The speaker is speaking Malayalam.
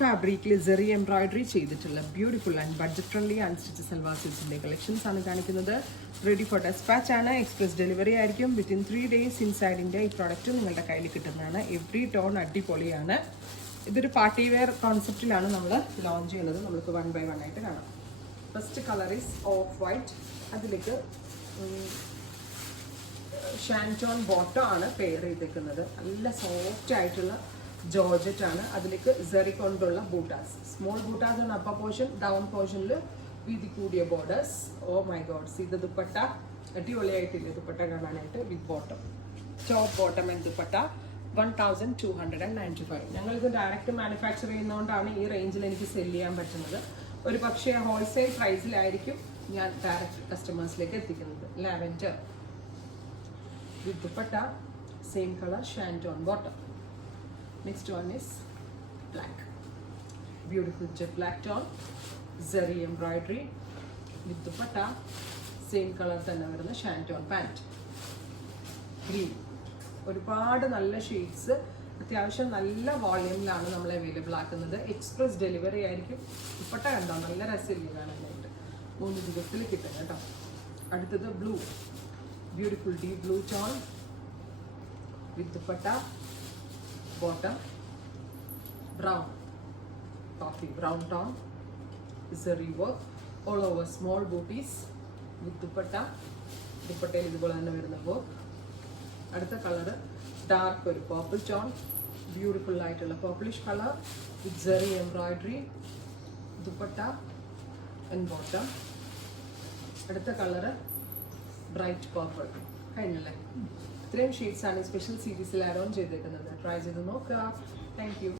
ഫാബ്രിക്കിൽ സെറി എംബ്രോയിഡറി ചെയ്തിട്ടുള്ള beautiful and budget friendly unstitched salwar സ്യൂട്ട്സിൻ്റെ കളക്ഷൻസ് ആണ് കാണിക്കുന്നത്. റെഡി ഫോർ ഡെസ്പാച്ച് ആണ്. എക്സ്പ്രസ് ഡെലിവറി ആയിരിക്കും. വിത്തിൻ 3 days ഇൻസൈഡ് ഇന്ത്യ ഈ പ്രോഡക്റ്റ് നിങ്ങളുടെ കയ്യിൽ കിട്ടുന്നതാണ്. എവറി ടോൺ അടിപൊളിയാണ്. ഇതൊരു പാർട്ടി വെയർ കോൺസെപ്റ്റിലാണ് നമ്മൾ ലോഞ്ച് ചെയ്യുന്നത്. നമുക്ക് 1 by 1 ആയിട്ട് കാണാം. First colour is of white. അതിലേക്ക് ഷാൻറ്റോൺ ബോട്ടം ആണ് പെയർ ചെയ്തേക്കുന്നത്. നല്ല സോഫ്റ്റ് ആയിട്ടുള്ള ജോർജറ്റ് ആണ്. അതിലേക്ക് സെറി കൊണ്ടുള്ള ബൂട്ടാസ്, സ്മോൾ ബൂട്ടാസ് ആണ് അപ്പർ പോർഷൻ. ഡൗൺ പോർഷനിൽ വീതി കൂടിയ ബോർഡേഴ്സ്. ഓ മൈ ഗോഡ്സ്, ഇത് ദുപ്പട്ട അടിപൊളിയായിട്ടില്ലേ ദുപ്പട്ട കാണാനായിട്ട്. വിത്ത് bottom, top bottom and dupatta 1295. ഞങ്ങളിത് ഡയറക്റ്റ് മാനുഫാക്ചർ ചെയ്യുന്നതുകൊണ്ടാണ് ഈ റേഞ്ചിൽ എനിക്ക് സെല് ചെയ്യാൻ പറ്റുന്നത്. ഒരു പക്ഷേ ഹോൾസെയിൽ പ്രൈസിലായിരിക്കും ഞാൻ ഡയറക്റ്റ് കസ്റ്റമേഴ്സിലേക്ക് എത്തിക്കുന്നത്. Lavender with dupatta, same colour ഷാൻറ്റോൺ bottom. Next one is black, beautiful jet black tone, zari embroidery with dupatta, same color തന്നെ വരുന്ന ഷാൻറ്റോൺ പാൻറ്. ഗ്രീൻ, ഒരുപാട് നല്ല ഷെയ്ഡ്സ്, അത്യാവശ്യം നല്ല വോള്യൂമിലാണ് നമ്മൾ അവൈലബിൾ ആക്കുന്നത്. എക്സ്പ്രസ് ഡെലിവറി ആയിരിക്കും. ദുപ്പട്ട കണ്ടോ, നല്ല രസമില്ല കാണാനായിട്ട്. 3 ദിവസത്തിൽ കിട്ടും കേട്ടോ. അടുത്തത് blue, beautiful deep blue tone with dupatta, bottom brown, coffee brown tone, zari work all over, small booties with dupatta. ദുപ്പട്ടയിൽ ഇതുപോലെ തന്നെ വരുന്ന വർക്ക്. അടുത്ത കളർ ഡാർക്ക് ഒരു പർപ്പിൾ ടോൺ, ബ്യൂട്ടിഫുൾ ആയിട്ടുള്ള purplish colour with zari embroidery, dupatta and bottom. അടുത്ത കളർ ബ്രൈറ്റ് പർപ്പിൾ. കഴിഞ്ഞല്ലേ? ഇത്രയും ഷെയ്ഡ്സ് ആണ് സ്പെഷ്യൽ സീരീസിൽ ആഡ് ഓൺ ചെയ്തേക്കുന്നത്. ട്രൈ ചെയ്ത് നോക്കുക. Thank you.